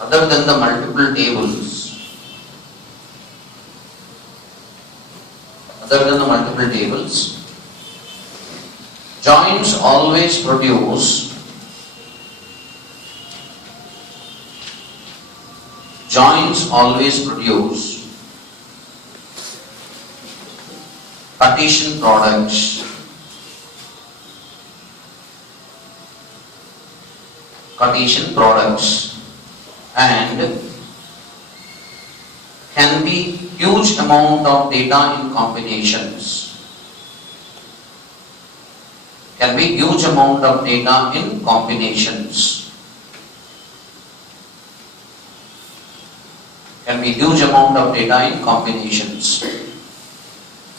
other than the multiple tables, joints always produce Cartesian products and can be huge amount of data in combinations.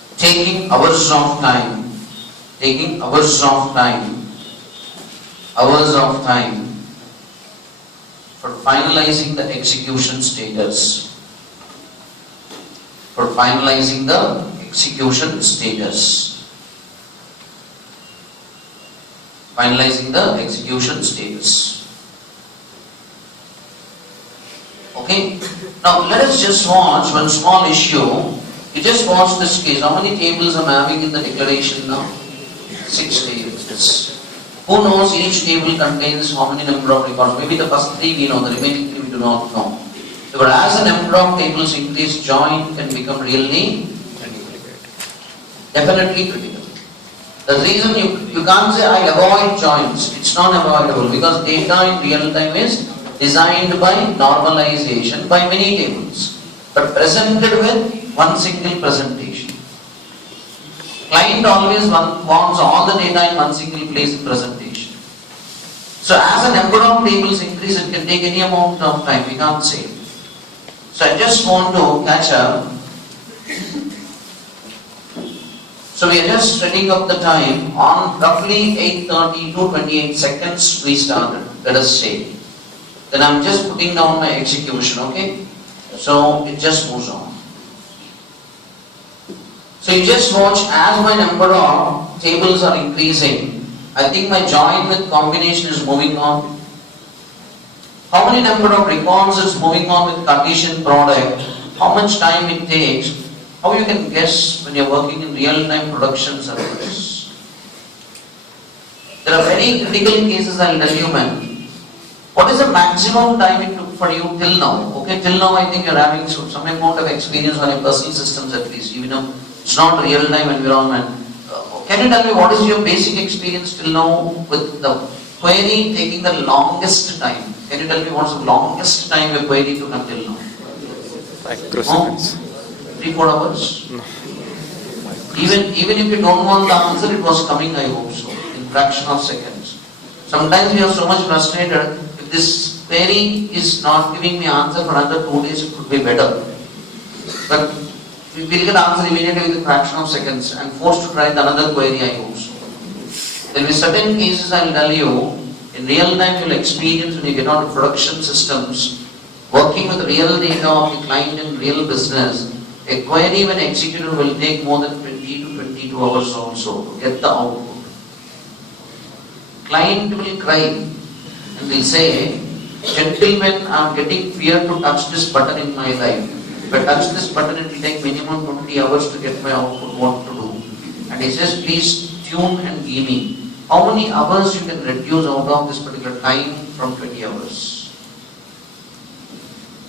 Taking hours of time for finalizing the execution status. Okay, now let us just watch one small issue. You just watch this case. How many tables I'm having in the declaration now? 6 tables. Who knows each table contains how many number of records? Maybe the first 3 we know, the remaining 3 we do not know. But as the number of tables increase, join can become really definitely critical. The reason you can't say I avoid joins. It's not avoidable because data in real time is designed by normalization by many tables, but presented with one single presentation. Client always wants all the data in one single place in presentation. So as the number of tables increase, it can take any amount of time, we can't say. So I just want to catch up. So we are just setting up the time on roughly 8:30 to 28 seconds we started, let us say. Then I'm just putting down my execution, okay? So it just moves on. So you just watch as my number of tables are increasing. I think my join with combination is moving on. How many number of records is moving on with Cartesian product? How much time it takes? How you can guess when you're working in real-time production services? There are very critical cases I'll tell you, man. What is the maximum time it took for you till now? Okay, till now I think you're having some amount of experience on your personal systems at least. You know, it's not real-time environment. Can you tell me what is your basic experience till now with the query taking the longest time? Can you tell me what's the longest time a query took until now? Microseconds. 3-4 hours? No. Even if you don't want the answer, it was coming, I hope so, in fraction of seconds. Sometimes we are so much frustrated, if this query is not giving me answer for another 2 days, it could be better. But we will get answer immediately within fraction of seconds and forced to try another query, I hope so. There will be certain cases I will tell you, in real time you will experience when you get on to production systems, working with real data of the client in real business, a query when executed will take more than 20 to 22 hours also to get the output. Client will cry and will say, gentlemen, I am getting fear to touch this button in my life. If I touch this button, it will take minimum 20 hours to get my output, what to do. And he says, please tune and give me. How many hours you can reduce out of this particular time from 20 hours?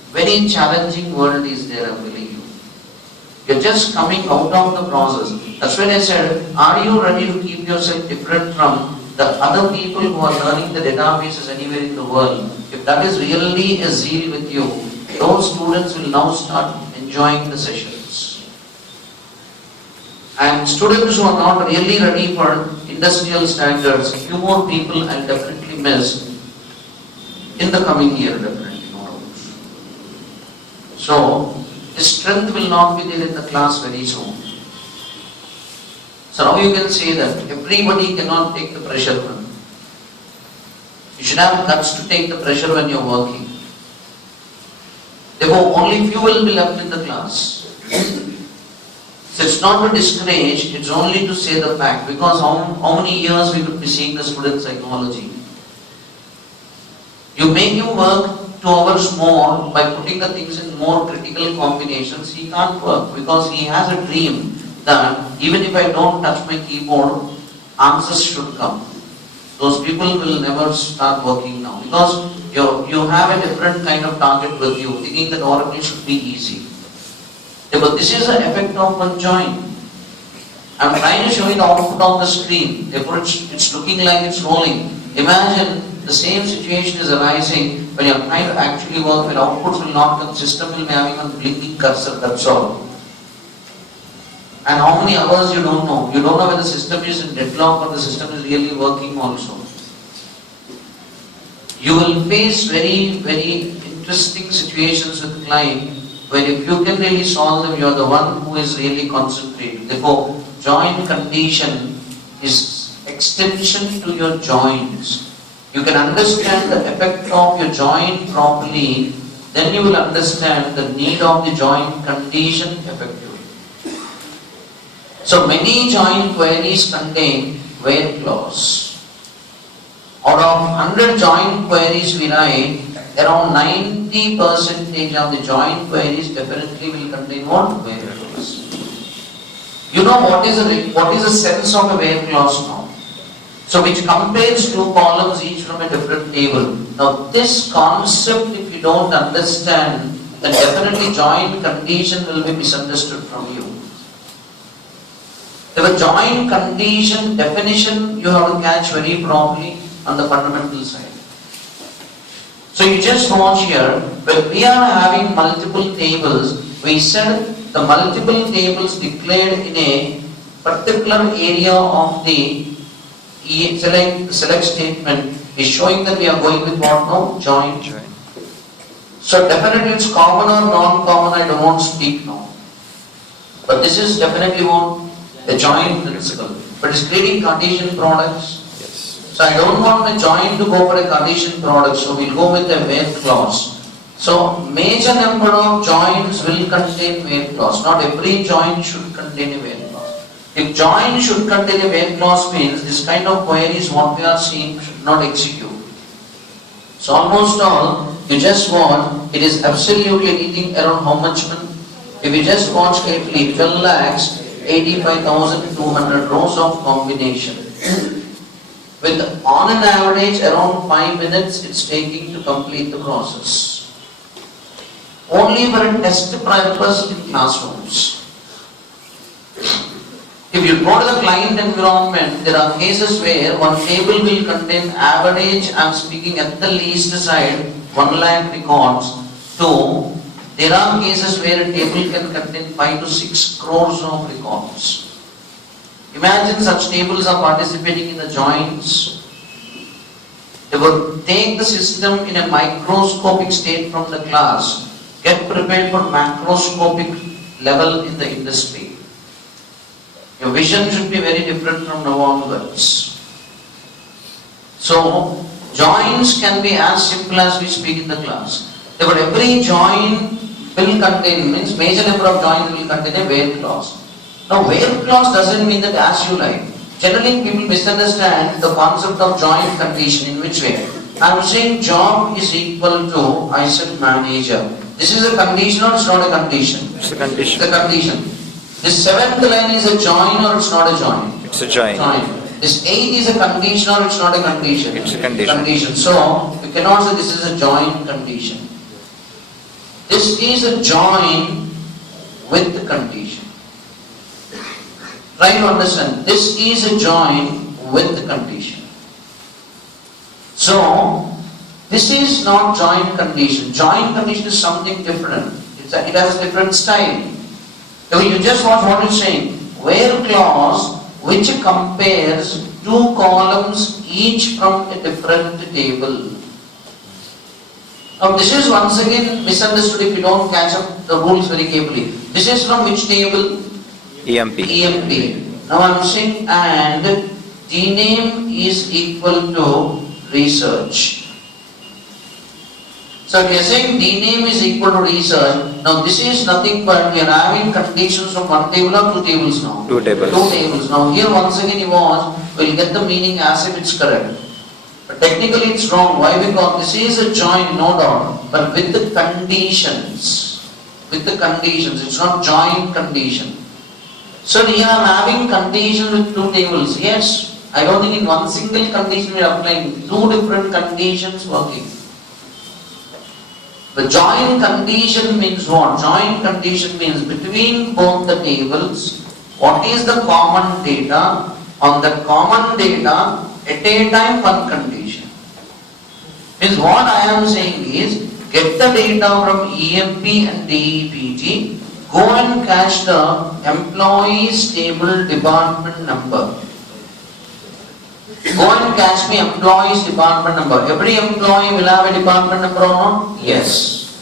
Very challenging world is there, I am telling you. You're just coming out of the process. That's when I said, are you ready to keep yourself different from the other people who are learning the databases anywhere in the world? If that is really a zeal with you, those students will now start enjoying the sessions. And students who are not really ready for industrial standards, few more people I'll definitely miss in the coming year, definitely, no doubt. So, the strength will not be there in the class very soon. So now you can say that everybody cannot take the pressure. You should have guts to take the pressure when you're working. Therefore, only few will be left in the class. So it's not to discourage, it's only to say the fact, because how many years we could be seeing the student psychology. You make you work 2 hours more by putting the things in more critical combinations, he can't work because he has a dream that even if I don't touch my keyboard, answers should come. Those people will never start working now because you have a different kind of target with you, thinking that Oracle should be easy. Yeah, but this is the effect of one join. I'm trying to show you the output on the screen. Therefore, it's looking like it's rolling. Imagine the same situation is arising when you're trying to actually work, when outputs will not come, system will be having a blinking cursor, that's all. And how many hours you don't know. You don't know whether the system is in deadlock or the system is really working also. You will face very, very interesting situations with client where if you can really solve them, you are the one who is really concentrating. Therefore, joint condition is extension to your joints. You can understand the effect of your joint properly, then you will understand the need of the joint condition effectively. So many joint queries contain where clause. Out of 100 joint queries we write, around 90% of the joint queries definitely will contain what? Where clause. You know what is the sense of a where clause now? So which compares two columns each from a different table. Now this concept, if you don't understand, then definitely joint condition will be misunderstood from you. The joint condition definition you have to catch very properly on the fundamental side. So you just watch here, when we are having multiple tables, we said the multiple tables declared in a particular area of the select statement is showing that we are going with what now? Joint. So definitely it's common or non-common, I don't want to speak now. But this is definitely what? The joint principle. But it's creating Cartesian products. Yes. So I don't want my joint to go for a Cartesian product, so we'll go with a where clause. So major number of joints will contain where clause. Not every joint should contain a where clause. If joint should contain a where clause means this kind of queries what we are seeing should not execute. So almost all, you just want, it is absolutely anything around how much money? If you just watch carefully, 12 lakhs, 85,200 rows of combination. With on an average around 5 minutes it's taking to complete the process. Only for a test purpose in classrooms. If you go to the client environment, there are cases where one table will contain average, I am speaking at the least side, 1 lakh records, to there are cases where a table can contain 5 to 6 crores of records. Imagine such tables are participating in the joints. They will take the system in a microscopic state from the class, get prepared for macroscopic level in the industry. Your vision should be very different from now onwards. So, joins can be as simple as we speak in the class. But every join will contain, means major number of joins will contain a where clause. Now where clause doesn't mean that as you like. Generally people misunderstand the concept of joint condition. In which way? I am saying job is equal to, I said manager. This is a condition or it's not a condition? It's a condition. It's a condition. This 7th line is a join or it's not a join? It's a join. This 8 is a condition or it's not a condition? It's a condition. So we cannot say this is a joint condition. This is a join with the condition. Try to understand. This is a join with the condition. So, this is not joint condition. Joint condition is something different. It has a different style. So you just watch what it's saying. Where clause which compares two columns each from a different table. Now this is once again misunderstood if you don't catch up the rules very carefully. This is from which table? EMP. EMP. Now I am saying and dname is equal to research. So if you are saying dname is equal to research, now this is nothing but we are having conditions from one table or two tables now? Two tables. Two tables. Now here once again you watch, we will get the meaning as if it's correct. But technically it's wrong. Why? Because this is a joint, no doubt, but with the conditions. With the conditions, it's not joint condition. So we are having condition with two tables. Yes, I don't think in one single condition we are applying two different conditions working. The joint condition means what? Joint condition means between both the tables, what is the common data? On that common data, at a time one condition. Means what I am saying is, get the data from EMP and DEPT, go and catch the employees table department number. Go and catch me employees department number. Every employee will have a department number or not? Yes.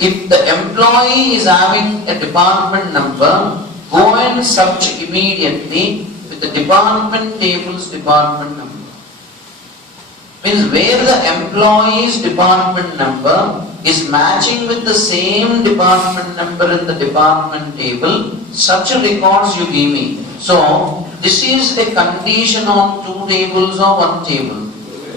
If the employee is having a department number, go and search immediately with the department tables department number. Means where the employee's department number is matching with the same department number in the department table, such a records you give me. So, this is a condition on two tables or one table?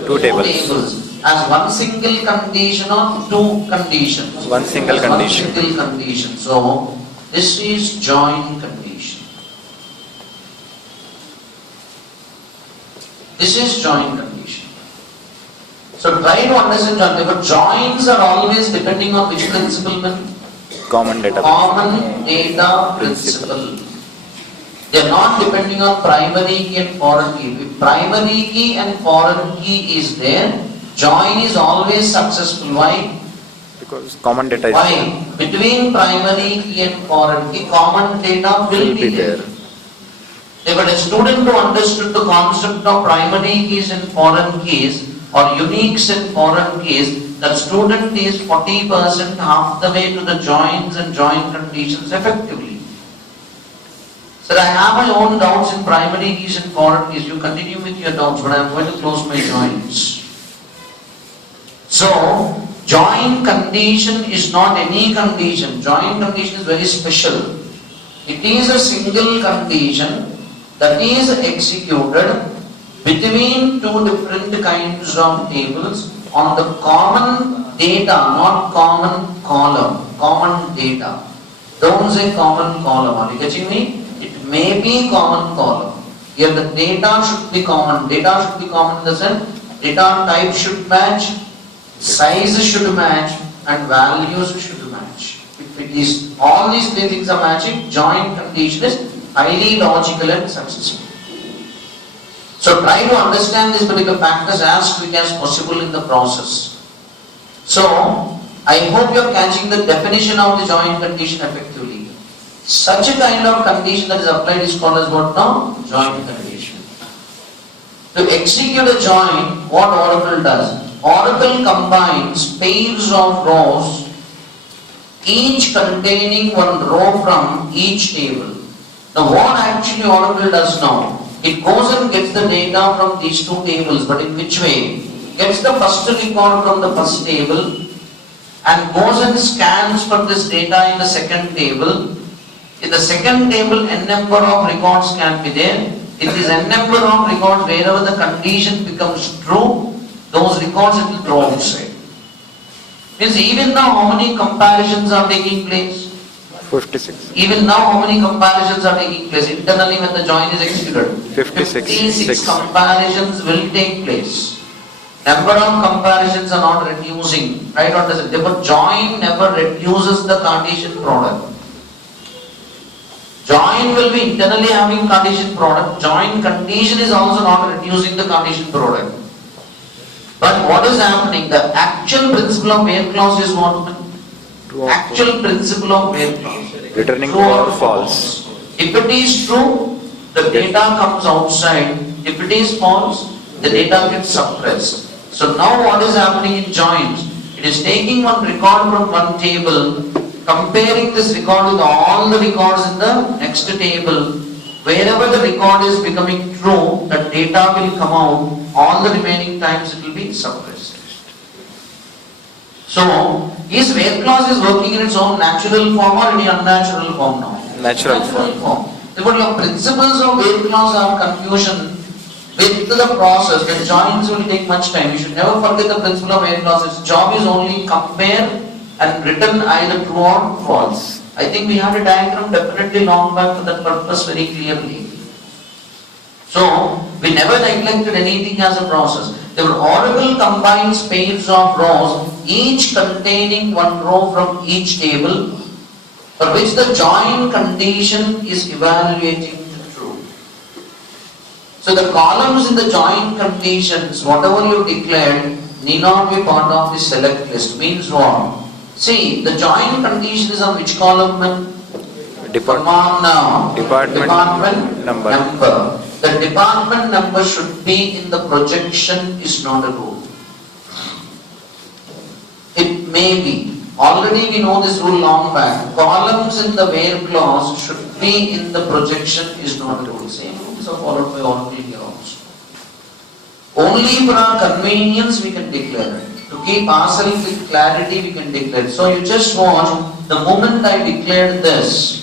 Two tables. As one single condition or two conditions? One single As condition. One single condition. So, this is joint condition. This is joint condition. So try to understand joint, but joints are always depending on which principle, man? Common data. Common data principle. They are not depending on primary key and foreign key. If primary key and foreign key is there, join is always successful. Why? Because common data is Why? Between primary key and foreign key, common data will be there. If a student who understood the concept of primary keys and foreign keys or uniques and foreign keys, that student is 40% half the way to the joins and joint conditions effectively. Sir, I have my own doubts in primary keys and foreign keys. You continue with your doubts, but I am going to close my joins. So, joint condition is not any condition. Joint condition is very special. It is a single condition that is executed between two different kinds of tables on the common data, not common column, common data. Don't say common column, are you catching me? It may be common column. Here the data should be common. Data should be common in the sense, data type should match, size should match, and values should match. If it is, all these three things are matching, joint condition is highly logical and successful. So try to understand these particular factors as quick as possible in the process. So, I hope you are catching the definition of the joint condition effectively. Such a kind of condition that is applied is called as what now? Joint condition. To execute a joint, what Oracle does? Oracle combines pairs of rows, each containing one row from each table. Now what actually Oracle does now? It goes and gets the data from these two tables, but in which way? Gets the first record from the first table and goes and scans for this data in the second table. In the second table, n number of records can be there. In this n number of records, wherever the condition becomes true, those records it will throw outside. Means even now how many comparisons are taking place? 56. Even now how many comparisons are taking place internally when the join is executed? 56 comparisons will take place. Number of comparisons are not reducing. Right or doesn't? Therefore join never reduces the Cartesian product. Join will be internally having Cartesian product. Join condition is also not reducing the Cartesian product. But what is happening? The actual principle of where clause is what? Actual principle of where clause. Returning True or false. If it is true, the data comes outside. If it is false, the data gets suppressed. So now what is happening in joins? It is taking one record from one table, comparing this record with all the records in the next table. Wherever the record is becoming true, the data will come out. All the remaining times it will be suppressed. So, is where clause is working in its own natural form or any unnatural form now? Natural form. Therefore, your principles of where clause are confusion with the process, the joins will take much time. You should never forget the principle of Weir clause. Its job is only compare and return either true or false. I think we had a diagram definitely long back for that purpose very clearly. So, we never neglected anything as a process. There were Oracle combines pairs of rows, each containing one row from each table, for which the join condition is evaluating the true. So the columns in the join conditions, whatever you declared, need not be part of the select list. Means what? See, the join condition is on which column? Come on now. Department number. The department number should be in the projection is not a rule. It may be. Already we know this rule long back. Columns in the where clause should be in the projection is not a rule. Same rules are followed by Oracle here also. Only for our convenience we can declare it. To keep ourselves with clarity we can declare it. So you just watch, the moment I declared this,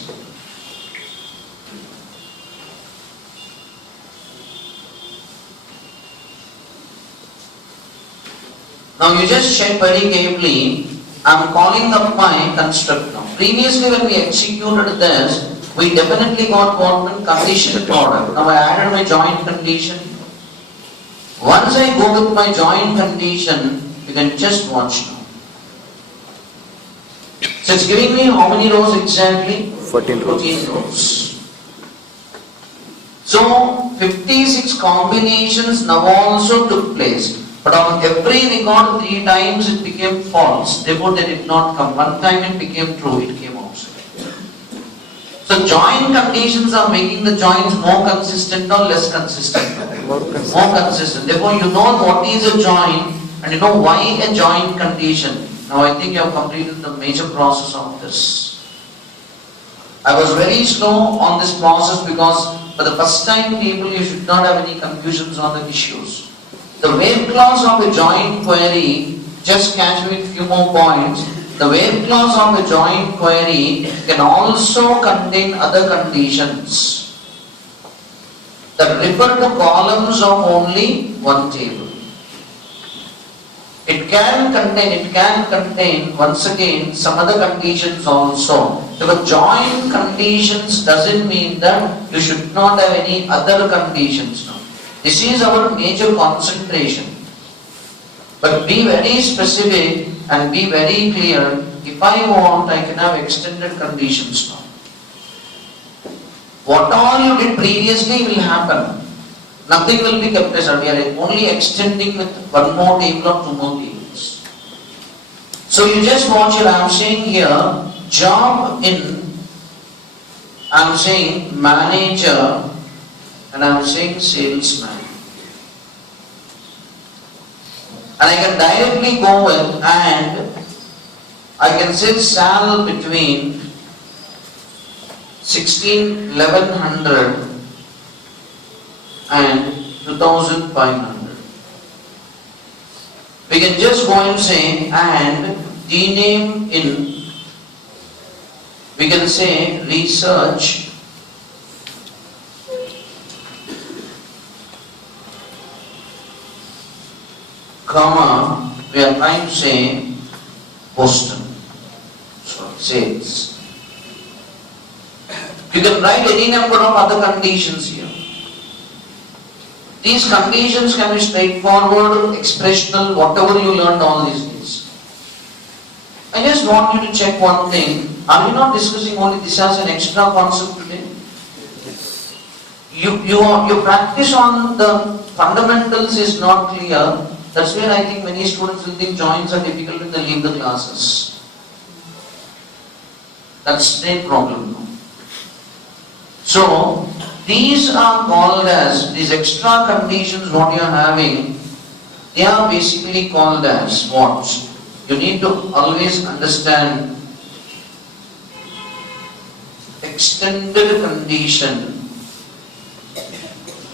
now you just check very carefully, I am calling up my construct now. Previously when we executed this, we definitely got what condition product. Now I added my joint condition. Once I go with my joint condition, you can just watch now. So it's giving me how many rows exactly? 14 rows. 14 rows. So 56 combinations now also took place. But on every record 3 times it became false. Therefore they did not come. One time it became true, it came outside. So join conditions are making the joins more consistent or less consistent? More consistent. More consistent. Therefore you know what is a join and you know why a join condition. Now I think you have completed the major process of this. I was very slow on this process because for the first time people you should not have any confusions on the issues. The where clause of a join query, just catch me with few more points. The where clause of a join query can also contain other conditions that refer to columns of only one table. It can contain once again some other conditions also. The join conditions doesn't mean that you should not have any other conditions now. This is our major concentration. But be very specific and be very clear. If I want, I can have extended conditions now. What all you did previously will happen. Nothing will be kept as we are only extending with one more table or 2 more tables. So you just watch it. I am saying here, job in, I am saying manager, and I am saying salesman. And I can directly go with and I can say sal between 1100 and 2500. We can just go and say and dename in, we can say research comma, we are trying to say Boston. So sales. You can write any number of other conditions here. These conditions can be straightforward, expressional, whatever you learned all these days. I just want you to check one thing. Are we not discussing only this as an extra concept today? Your practice on the fundamentals is not clear. That's where I think many students will think joins are difficult when they leave the classes. That's their problem now. So, these are called as, these extra conditions what you are having, they are basically called as what? You need to always understand extended condition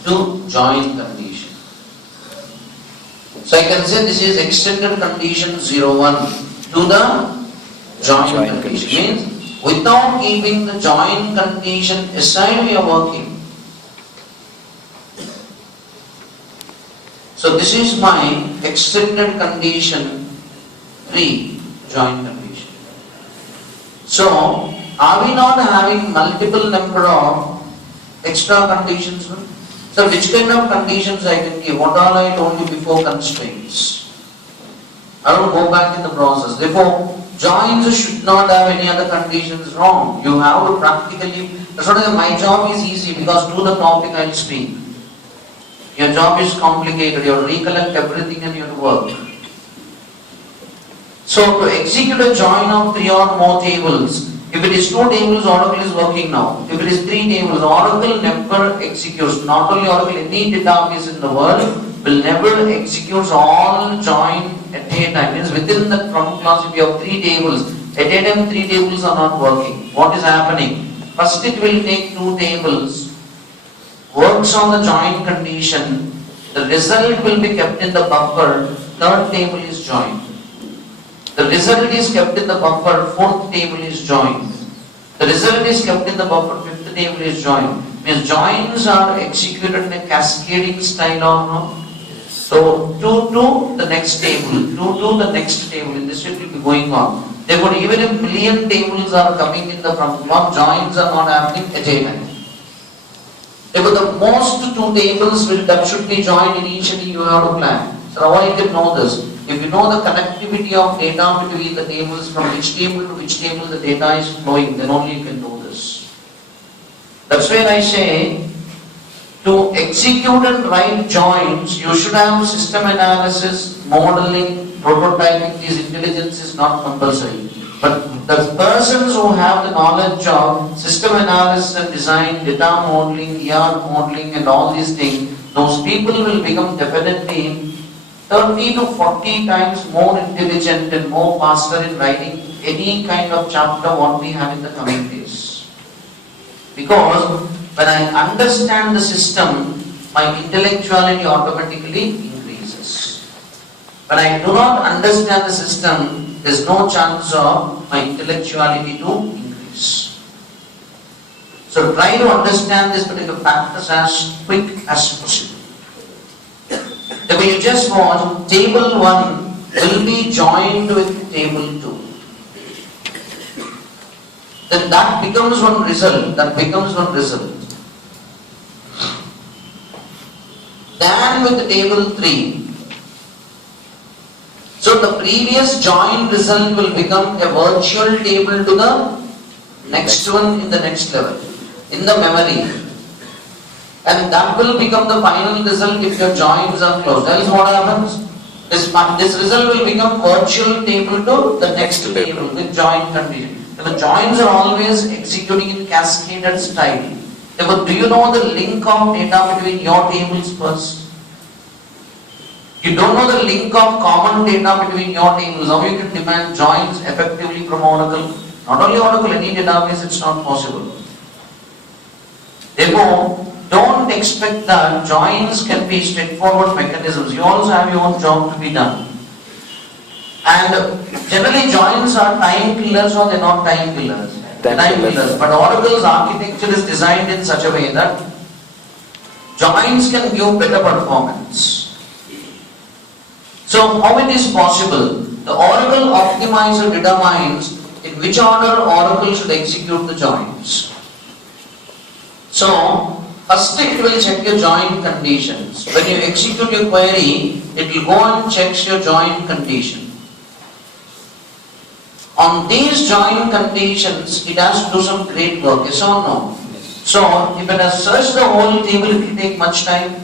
to join condition. So I can say this is extended condition 01 to the join condition. Means without keeping the join condition aside we are working. So this is my extended condition 3 joint condition. So are we not having multiple number of extra conditions? So which kind of conditions I can give? What all I told you before, constraints. I will go back in the process. Therefore, joins should not have any other conditions wrong. You have to practically, that's what my job is easy because to the topic I will speak. Your job is complicated, you have to recollect everything and you have to work. So to execute a join of 3 or more tables, if it is 2 tables, Oracle is working now. If it is 3 tables, Oracle never executes. Not only Oracle, any database in the world will never execute all join at a time. Means within the from class, if you have 3 tables, at a time 3 tables are not working. What is happening? First it will take 2 tables, works on the join condition, the result will be kept in the buffer, 3rd table is joined. The result is kept in the buffer, 4th table is joined. The result is kept in the buffer, 5th table is joined. Means joins are executed in a cascading style or no? So 2 to the next table, 2 to the next table, in this way it will be going on. Therefore even if million tables are coming in the from block, joins are not happening at a time. Therefore the most 2 tables that should be joined initially you have to plan. So how you can know this? If you know the connectivity of data between the tables, from which table to which table the data is flowing, then only you can do this. That's why I say, to execute and write joins, you should have system analysis, modeling, prototyping. These intelligence is not compulsory. But the persons who have the knowledge of system analysis and design, data modeling, ER modeling and all these things, those people will become definitely 30 to 40 times more intelligent and more faster in writing any kind of chapter what we have in the coming days. Because when I understand the system, my intellectuality automatically increases. When I do not understand the system, there is no chance of my intellectuality to increase. So try to understand this particular factors as quick as possible. If you just want table 1 will be joined with table 2. Then that becomes one result. Then with table 3. So the previous join result will become a virtual table to the next one in the next level, in the memory. And that will become the final result if your joins are closed. Else what happens? This result will become virtual table to the next table with join condition. The joins are always executing in cascaded style. Therefore, do you know the link of data between your tables first? You don't know the link of common data between your tables. How you can demand joins effectively from Oracle? Not only Oracle, any database, it's not possible. Therefore, don't expect that joins can be straightforward mechanisms. You also have your own job to be done. And generally joins are time killers or they're not time killers. Time killers. But Oracle's architecture is designed in such a way that joins can give better performance. So how it is possible? The Oracle optimizer determines in which order Oracle should execute the joins. So first it will check your join conditions. When you execute your query, it will go and checks your join condition. On these join conditions, it has to do some great work, yes or no? So if it has searched the whole table, it will take much time.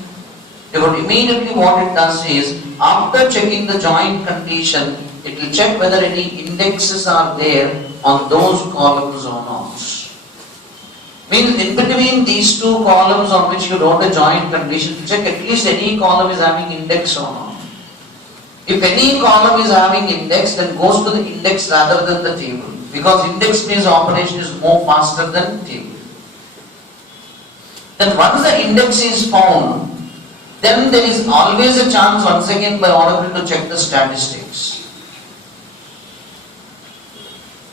But immediately what it does is, after checking the join condition, it will check whether any indexes are there on those columns or not. Means in between these 2 columns on which you wrote a join condition, check at least any column is having index or not. If any column is having index, then goes to the index rather than the table. Because index-based operation is more faster than table. Then once the index is found, then there is always a chance once again by Oracle to check the statistics.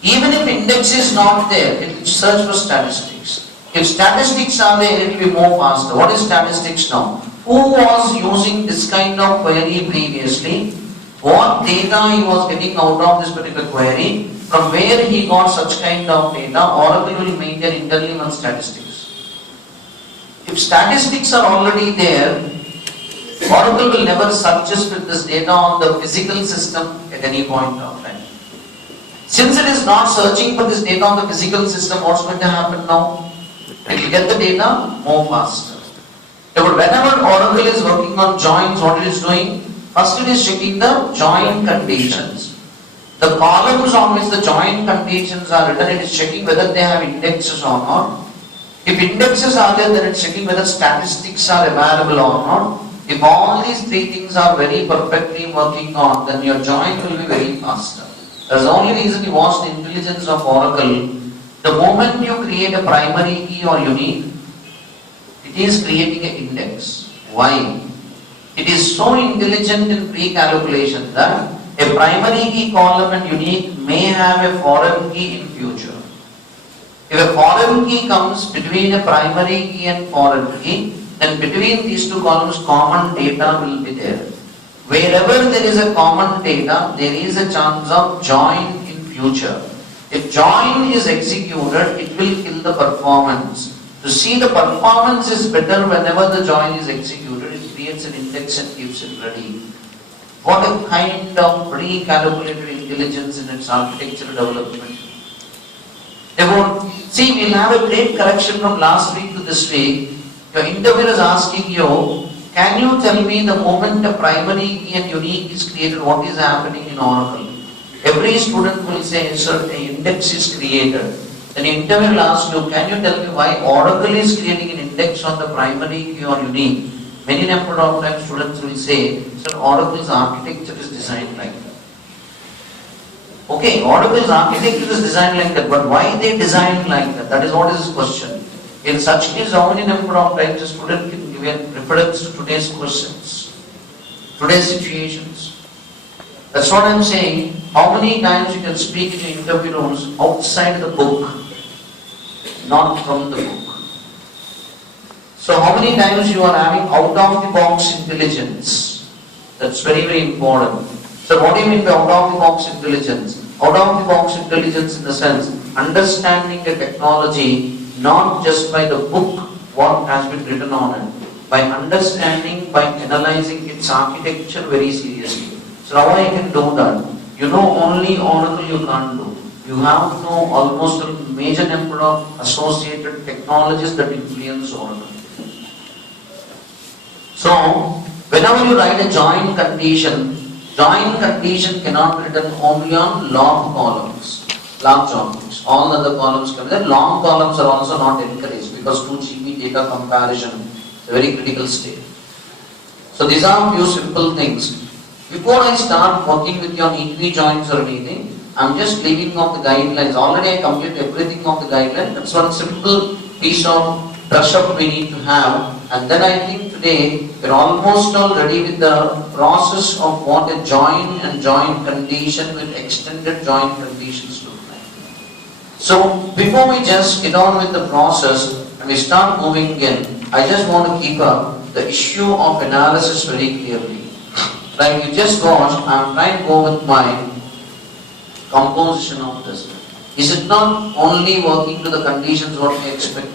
Even if index is not there, it will search for statistics. If statistics are there, it will be more faster. What is statistics now? who was using this kind of query previously, what data he was getting out of this particular query, from where he got such kind of data. Oracle will maintain internally one statistics. If statistics are already there, Oracle will never suggest with this data on the physical system at any point of time. Since it is not searching for this data on the physical system, what's going to happen now? It will get the data more faster. But whenever Oracle is working on joins, what it is doing? First it is checking the join conditions. The columns on which the join conditions are written, it is checking whether they have indexes or not. If indexes are there, then it's checking whether statistics are available or not. If all these three things are very perfectly working on, then your join will be very faster. That's the only reason you watch the intelligence of Oracle. The moment you create a primary key or unique, it is creating an index. Why? It is so intelligent in pre-calculation that a primary key column and unique may have a foreign key in future. If a foreign key comes between a primary key and foreign key, then between these two columns common data will be there. Wherever there is a common data, there is a chance of join in future. If join is executed, it will kill the performance. To see the performance is better whenever the join is executed, it creates an index and keeps it ready. What a kind of pre-calculated intelligence in its architectural development. Therefore, see, we'll have a great correction from last week to this week. Your interviewer is asking you, can you tell me the moment a primary key and unique is created, what is happening in Oracle? Every student will say, sir, an index is created. Then the interviewer will ask you, can you tell me why Oracle is creating an index on the primary key or unique? Many number of times students will say, sir, Oracle's architecture is designed like that. Okay, Oracle's architecture is designed like that, but why they designed like that? That is what is his question. In such case, how many number of times a student can give a reference to today's questions, today's situations? That's what I'm saying. How many times you can speak in interview rooms outside the book, not from the book. So how many times you are having out of the box intelligence? That's very, very important. So what do you mean by out of the box intelligence? Out of the box intelligence in the sense, understanding the technology not just by the book, what has been written on it, by understanding, by analyzing its architecture very seriously. So how I can do that? You know only Oracle you can't do. You have to know almost a major number of associated technologies that influence Oracle. So, whenever you write a join condition cannot be written only on long columns, large objects. All other columns can be there. Long columns are also not encouraged because 2 GB data comparison is a very critical state. So these are few simple things. Before I start working with your ETV joins or anything, I'm just leaving off the guidelines. Already I completed everything of the guideline. That's one simple piece of brush up we need to have. And then I think today we're almost all ready with the process of what a join and join condition with extended join conditions look like. So before we just get on with the process and we start moving again, I just want to keep up the issue of analysis very clearly. Like you just watched, I'm trying to go with my composition of this. Is it not only working to the conditions what we expected?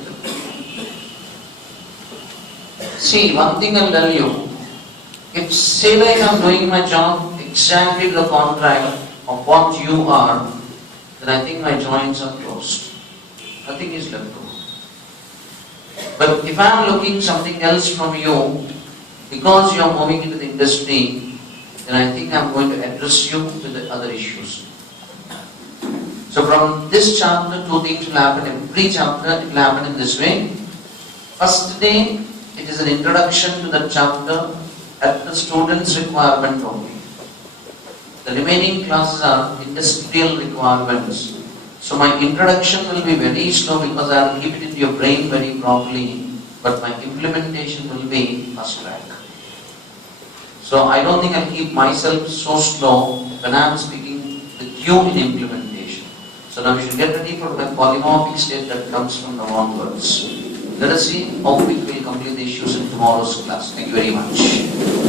See, one thing I'll tell you, if say like I'm doing my job exactly to the contrary of what you are, then I think my joints are closed. Nothing is left over. But if I'm looking something else from you, because you are moving into the industry, then I think I'm going to address you with the other issues. So from this chapter, 2 things will happen. Every chapter it will happen in this way. First day, it is an introduction to the chapter at the student's requirement only. The remaining classes are industrial requirements. So my introduction will be very slow because I will keep it into your brain very properly, but my implementation will be fast track. So I don't think I'll keep myself so slow when I am speaking with you in implementation. So now we should get ready for the polymorphic state that comes from the onwards. Let us see how quick we'll complete the issues in tomorrow's class. Thank you very much.